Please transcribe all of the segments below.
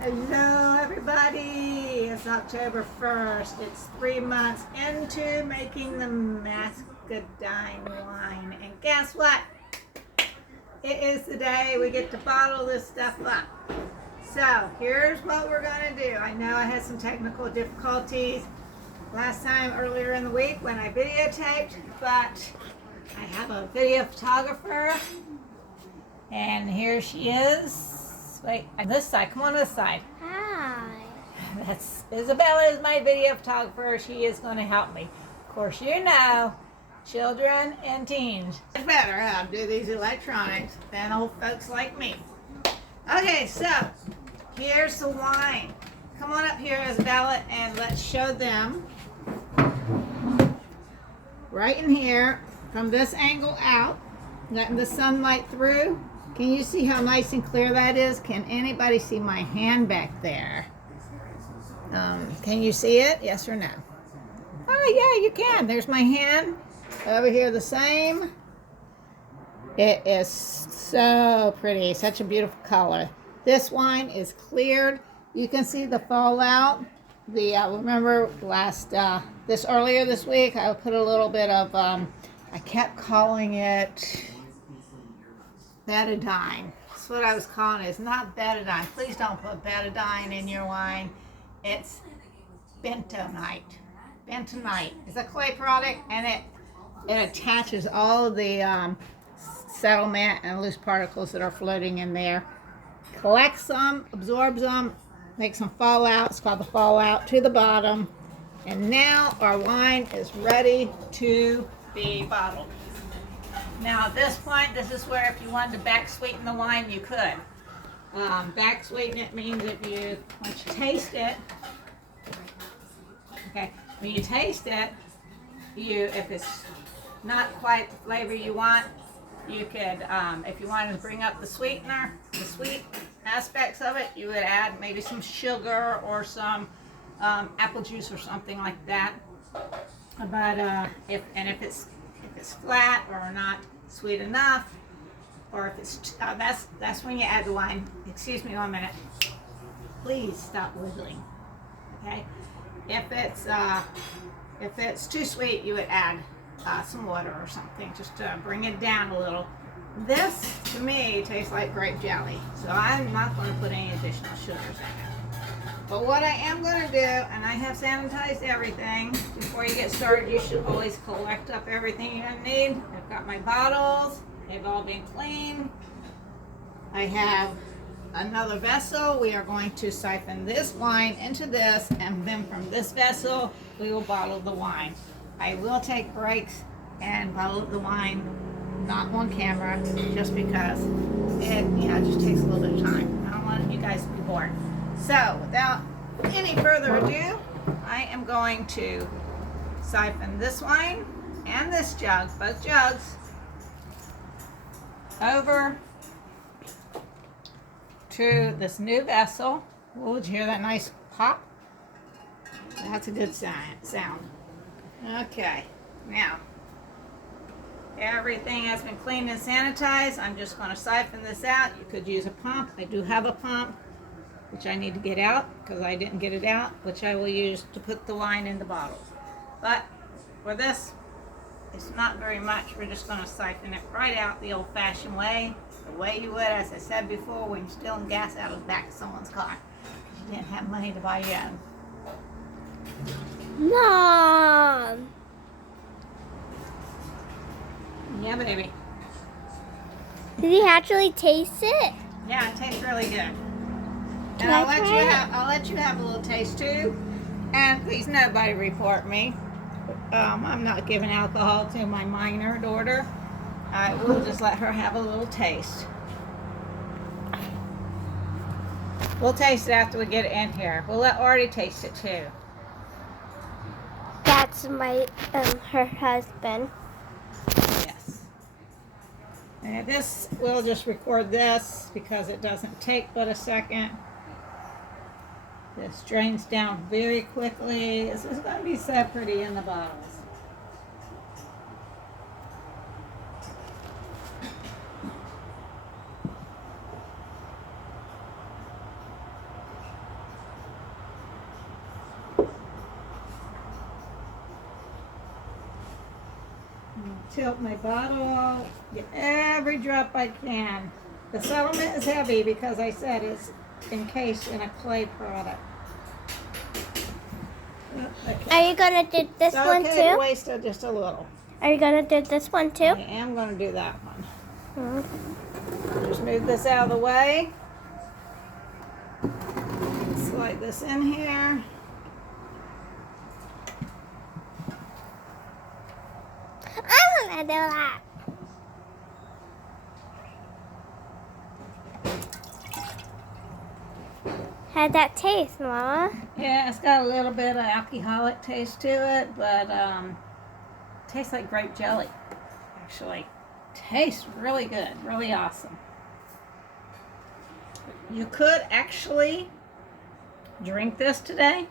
Hello everybody, it's October 1st. It's 3 months into making the Mascadine wine. And guess what? It is the day we get to bottle this stuff up. So here's what we're going to do. I know I had some technical difficulties last time earlier in the week when I videotaped, but I have a video photographer and here she is. Wait, on this side. Come on this side. Hi. That's Isabella is my video photographer. She is going to help me. Of course, you know, children and teens. It's better how to do these electronics than old folks like me. Okay, so here's the wine. Come on up here, Isabella, and let's show them. Right in here, from this angle out, letting the sunlight through. Can you see how nice and clear that is? Can anybody see my hand back there? Can you see it? Yes or no? Oh, yeah, you can. There's my hand. Over here, the same. It is so pretty. Such a beautiful color. This wine is cleared. You can see the fallout. Remember earlier this week, I put a little bit of, I kept calling it betadine. That's what I was calling it. It's not betadine. Please don't put betadine in your wine. It's bentonite. Bentonite. It's a clay product, and it attaches all of the settlement and loose particles that are floating in there. Collects them, absorbs them, makes them fall out. It's called the fallout to the bottom. And now our wine is ready to be bottled. Now at this point, this is where if you wanted to back sweeten the wine, you could. Back sweeten it means once you taste it, okay, when you taste it, if it's not quite the flavor you want, you could, if you wanted to bring up the sweetener, the sweet aspects of it, you would add maybe some sugar or some apple juice or something like that. But if it's flat or not sweet enough, or if it's that's when you add the wine. Excuse me 1 minute. Please stop wiggling. Okay. If it's too sweet, you would add some water or something just to bring it down a little. This to me tastes like grape jelly, so I'm not going to put any additional sugars in it. But what I am going to do, and I have sanitized everything, before you get started, you should always collect up everything you need. I've got my bottles. They've all been cleaned. I have another vessel. We are going to siphon this wine into this, and then from this vessel, we will bottle the wine. I will take breaks and bottle the wine, not on camera, just because it just takes a little bit of time. I don't want you guys to be bored. So, without any further ado, I am going to siphon this wine and this jug, both jugs, over to this new vessel. Oh, did you hear that nice pop? That's a good sound. Okay, now, everything has been cleaned and sanitized. I'm just going to siphon this out. You could use a pump. I do have a pump, which I need to get out because I didn't get it out, which I will use to put the wine in the bottles. But for this, it's not very much. We're just going to siphon it right out the old-fashioned way, the way you would, as I said before, when you're stealing gas out of the back of someone's car because you didn't have money to buy your own. Mom. Yeah, baby. Did he actually taste it? Yeah, it tastes really good. And Can I'll I let try you it? I'll let you have a little taste too. And please, nobody report me. I'm not giving alcohol to my minor daughter. I will just let her have a little taste. We'll taste it after we get it in here. We'll let Artie taste it too. That's her husband. Yes. And this, we'll just record this because it doesn't take but a second. This drains down very quickly. This is going to be so pretty in the bottles. Tilt my bottle, get every drop I can. The settlement is heavy because I said it's encased in a clay product. Okay. Are you gonna do this It's one okay to too? waste it just a little. Are you gonna do this one too? I am going to do that one. Just move this out of the way. Slide this in here. I'm gonna do that. How'd that taste, Mama? Yeah, it's got a little bit of alcoholic taste to it, but tastes like grape jelly, actually. Tastes really good, really awesome. You could actually drink this today,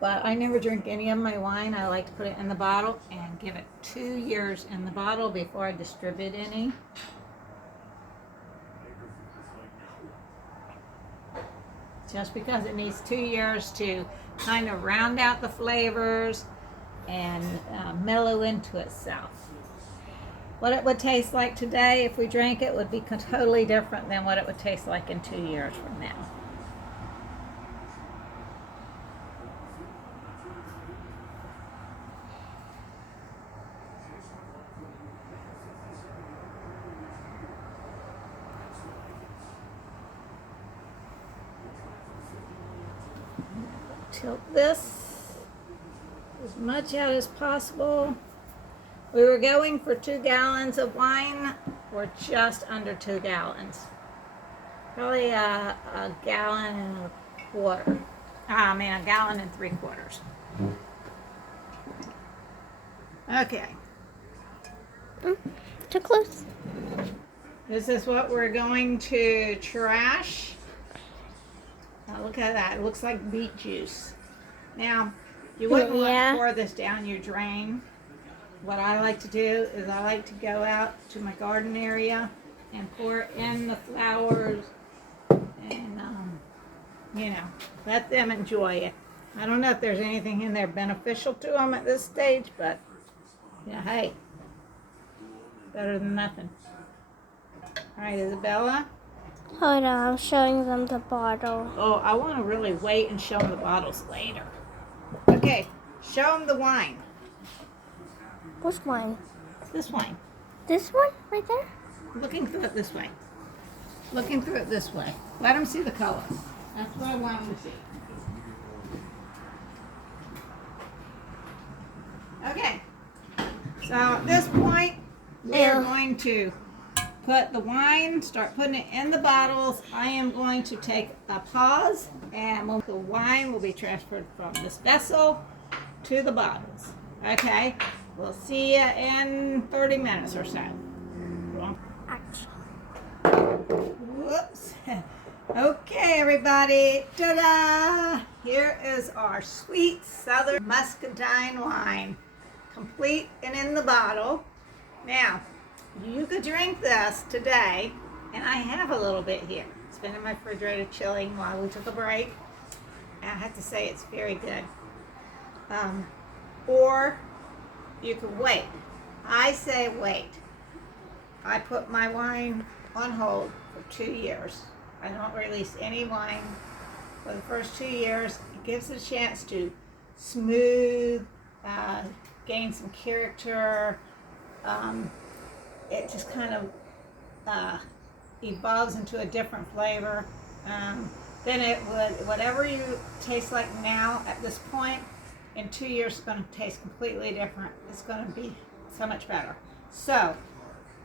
but I never drink any of my wine. I like to put it in the bottle and give it 2 years in the bottle before I distribute any. Just because it needs 2 years to kind of round out the flavors and mellow into itself. What it would taste like today if we drank it would be totally different than what it would taste like in 2 years from now. Tilt this as much out as possible. We were going for 2 gallons of wine. We're just under 2 gallons. Probably a gallon and a quarter. A gallon and 3/4. Okay. Too close. This is what we're going to trash. Now look at that. It looks like beet juice. Now, you wouldn't want to pour this down your drain. What I like to do is I like to go out to my garden area and pour in the flowers and, let them enjoy it. I don't know if there's anything in there beneficial to them at this stage, but, hey, better than nothing. All right, Isabella. Hold on, I'm showing them the bottle. Oh, I want to really wait and show them the bottles later. Okay, show them the wine. Which wine? This wine. This one right there? Looking through it this way. Looking through it this way. Let them see the color. That's what I want them to see. Okay. So at this point, we're going to put the wine, start putting it in the bottles. I am going to take a pause, and the wine will be transferred from this vessel to the bottles. Okay? We'll see you in 30 minutes or so. Whoops. Okay, everybody. Ta-da! Here is our sweet southern Mascadine wine, complete and in the bottle. Now, you could drink this today, and I have a little bit here. It's been in my refrigerator chilling while we took a break. And I have to say it's very good. Or you could wait. I say wait. I put my wine on hold for 2 years. I don't release any wine for the first 2 years. It gives it a chance to smooth, gain some character. It just kind of evolves into a different flavor. Then it would, whatever you taste like now at this point, in 2 years it's going to taste completely different. It's going to be so much better. So,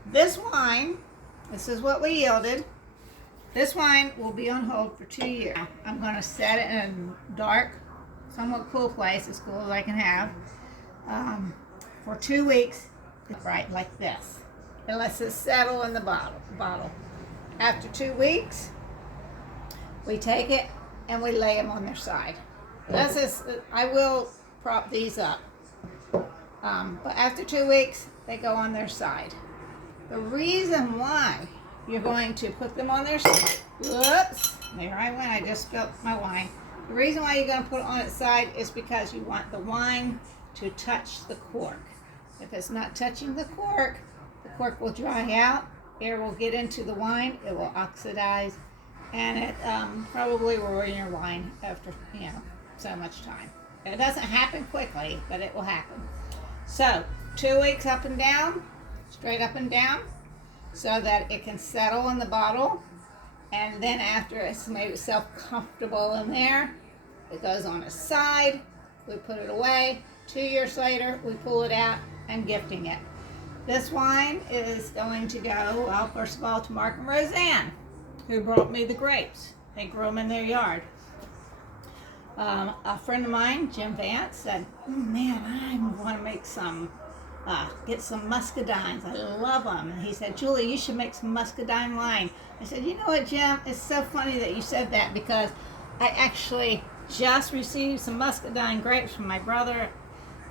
this wine, this is what we yielded. This wine will be on hold for 2 years. I'm going to set it in a dark, somewhat cool place, as cool as I can have, for 2 weeks, right like this. It lets it settle in the bottle. After 2 weeks, we take it and we lay them on their side. I will prop these up. But after 2 weeks, they go on their side. The reason why you're going to put them on their side, whoops, there I went, I just spilled my wine. The reason why you're going to put it on its side is because you want the wine to touch the cork. If it's not touching the cork will dry out. Air will get into the wine. It will oxidize, and it probably will ruin your wine after so much time. It doesn't happen quickly, but it will happen. So 2 weeks up and down, straight up and down, so that it can settle in the bottle. And then after it's made itself comfortable in there, it goes on its side. We put it away. 2 years later, we pull it out and gifting it. This wine is going to go, well, first of all, to Mark and Roseanne, who brought me the grapes. They grow them in their yard. A friend of mine, Jim Vance, said, man, I want to make some, get some muscadines. I love them. And he said, Julie, you should make some muscadine wine. I said, you know what, Jim? It's so funny that you said that, because I actually just received some muscadine grapes from my brother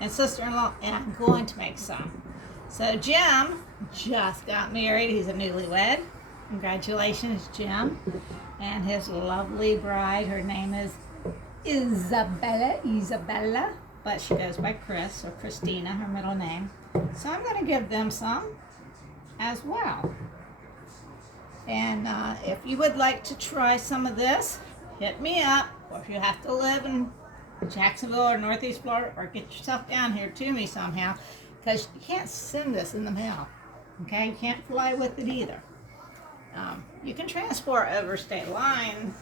and sister-in-law, and I'm going to make some. So Jim just got married. He's a newlywed. Congratulations, Jim. And his lovely bride, her name is Isabella, but she goes by Chris or Christina, her middle name. So I'm going to give them some as well. And if you would like to try some of this, hit me up. Or if you have to live in Jacksonville or Northeast Florida, or get yourself down here to me somehow, because you can't send this in the mail. Okay, you can't fly with it either. You can transport over state line.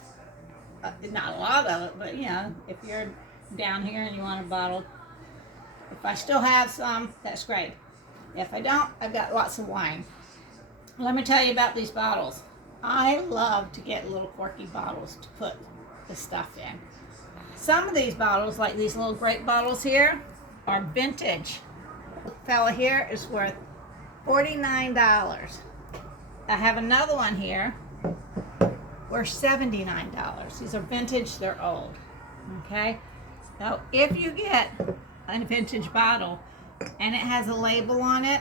Not a lot of it, but if you're down here and you want a bottle, if I still have some, that's great. If I don't, I've got lots of wine. Let me tell you about these bottles. I love to get little quirky bottles to put the stuff in. Some of these bottles, like these little grape bottles here, are vintage. The fella here is worth $49. I have another one here worth $79. These are vintage, they're old. Okay? So if you get a vintage bottle and it has a label on it,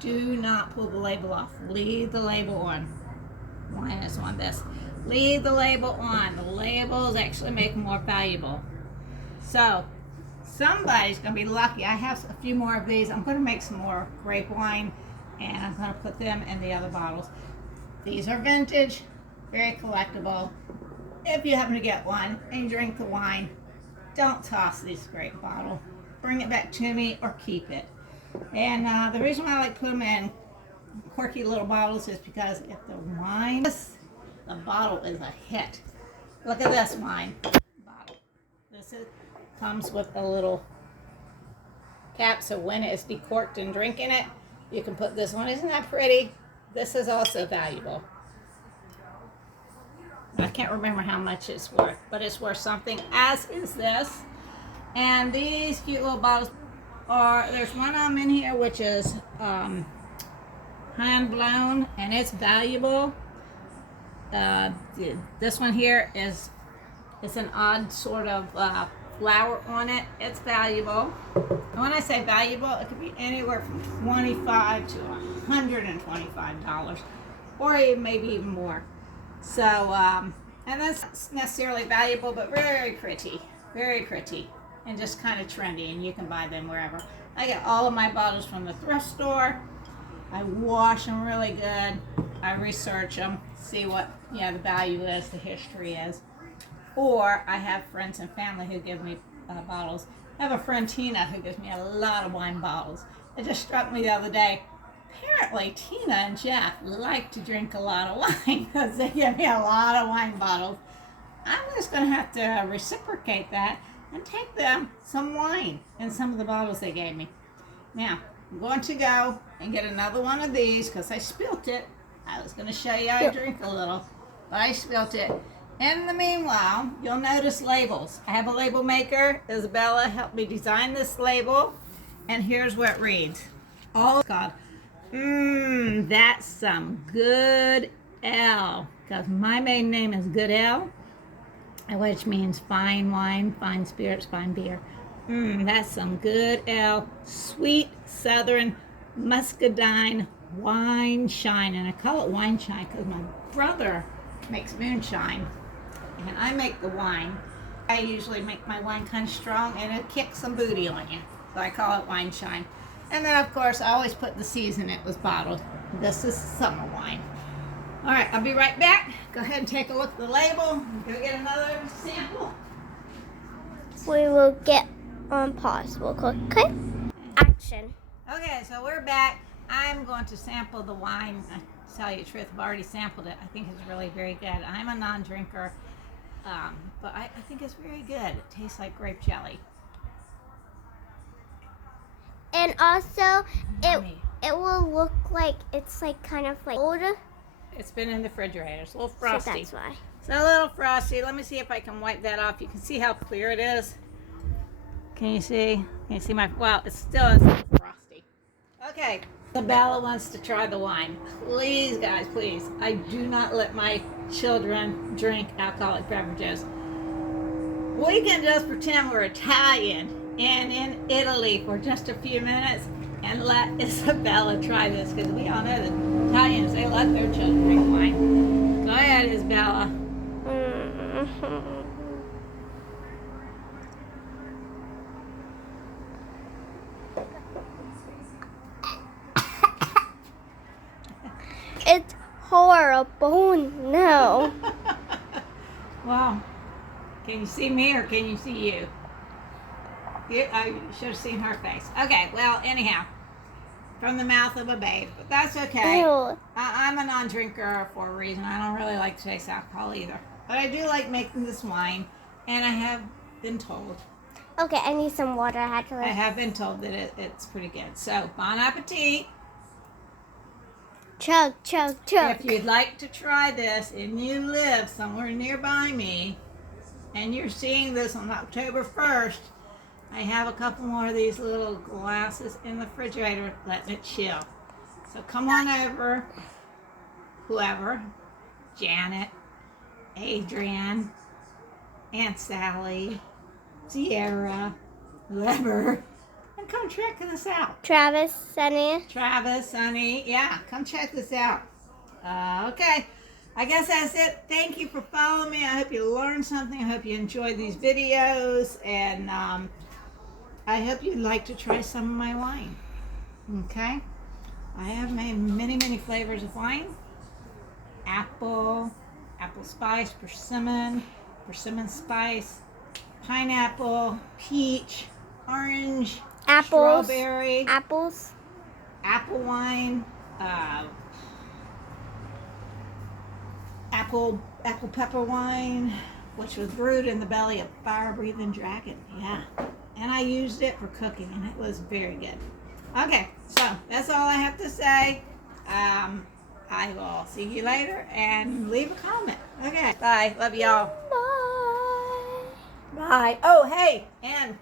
do not pull the label off. Leave the label on. Wine is on this. Leave the label on. The labels actually make them more valuable. So somebody's going to be lucky. I have a few more of these. I'm going to make some more grape wine, and I'm going to put them in the other bottles. These are vintage, very collectible. If you happen to get one and you drink the wine, don't toss this grape bottle. Bring it back to me or keep it. And the reason why I like to put them in quirky little bottles is because if the wine, the bottle is a hit. Look at this wine bottle. Comes with a little cap, so when it's decorked and drinking it, you can put this one. Isn't that pretty? This is also valuable. I can't remember how much it's worth, but it's worth something, as is this. And these cute little bottles there's one of them in here which is hand blown, and it's valuable. This one here it's an odd sort of flower on it. It's valuable. And when I say valuable, it could be anywhere from $25 to $125, or maybe even more. So, and that's not necessarily valuable, but very pretty, and just kind of trendy, and you can buy them wherever. I get all of my bottles from the thrift store. I wash them really good. I research them, see what the value is, the history is. Or I have friends and family who give me bottles. I have a friend, Tina, who gives me a lot of wine bottles. It just struck me the other day. Apparently, Tina and Jeff like to drink a lot of wine because they give me a lot of wine bottles. I'm just going to have to reciprocate that and take them some wine in some of the bottles they gave me. Now, I'm going to go and get another one of these because I spilt it. I was going to show you how I drink a little, but I spilt it. In the meanwhile, you'll notice labels. I have a label maker. Isabella helped me design this label, and here's what it reads. Oh God, that's some good ale, because my maiden name is Good Ale, which means fine wine, fine spirits, fine beer. That's some good ale, sweet southern muscadine WINEshine, and I call it WINEshine because my brother makes moonshine. And I make the wine. I usually make my wine kind of strong, and it kicks some booty on you. So I call it WINEshine. And then, of course, I always put the season it was bottled. This is summer wine. All right, I'll be right back. Go ahead and take a look at the label. Go get another sample. We will get on pause. We'll click okay. Action. Okay, so we're back. I'm going to sample the wine. To tell you the truth, I've already sampled it. I think it's really very good. I'm a non-drinker, but I think it's very good. It tastes like grape jelly. And also, Yummy. it will look like it's like kind of like old. It's been in the refrigerator. It's a little So frosty. that's why. It's a little frosty. Let me see if I can wipe that off. You can see how clear it is. Can you see? Can you see my? Well, it's still a little frosty. Okay. Bella wants to try the wine. Please, guys, please. I do not let my children drink alcoholic beverages. We can just pretend we're Italian and in Italy for just a few minutes and let Isabella try this, because we all know that Italians, they let their children drink wine. Go ahead, Isabella. It's horrible. No. Wow. Can you see me or can you see you? You should have seen her face. Okay, well, anyhow, from the mouth of a babe, but that's okay. Ew. I'm a non-drinker for a reason. I don't really like to taste alcohol either. But I do like making this wine, and I have been told. Okay, I need some water. I have been told that it's pretty good. So, bon appetit. Chug, chug, chug. If you'd like to try this and you live somewhere nearby me, and you're seeing this on October 1st, I have a couple more of these little glasses in the refrigerator letting it chill. So come on over, whoever, Janet, Adrian, Aunt Sally, Sierra, whoever, and come check this out. Travis, Sunny. Travis, Sonny, yeah, come check this out. Okay, I guess that's it. Thank you for following me. I hope you learned something. I hope you enjoyed these videos, and I hope you'd like to try some of my wine. Okay, I have made many flavors of wine. Apple spice, persimmon spice, pineapple, peach, orange, Apples. strawberry, Apples. apple wine, apple pepper wine, which was brewed in the belly of fire-breathing dragon. Yeah, and I used it for cooking, and it was very good. Okay, so that's all I have to say. I will see you later, and leave a comment. Okay, bye. Love y'all. Bye. Bye. Oh, hey, and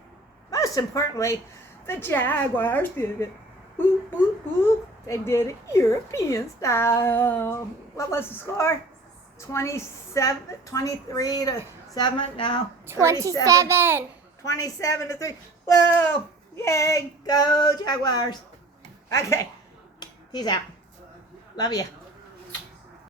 most importantly, the Jaguars did it. Boop, boop, boop. They did it European style. What was the score? 23 to 7? No. 27. 27 to 3. Whoa. Yay. Go Jaguars. Okay. Peace out. Love you.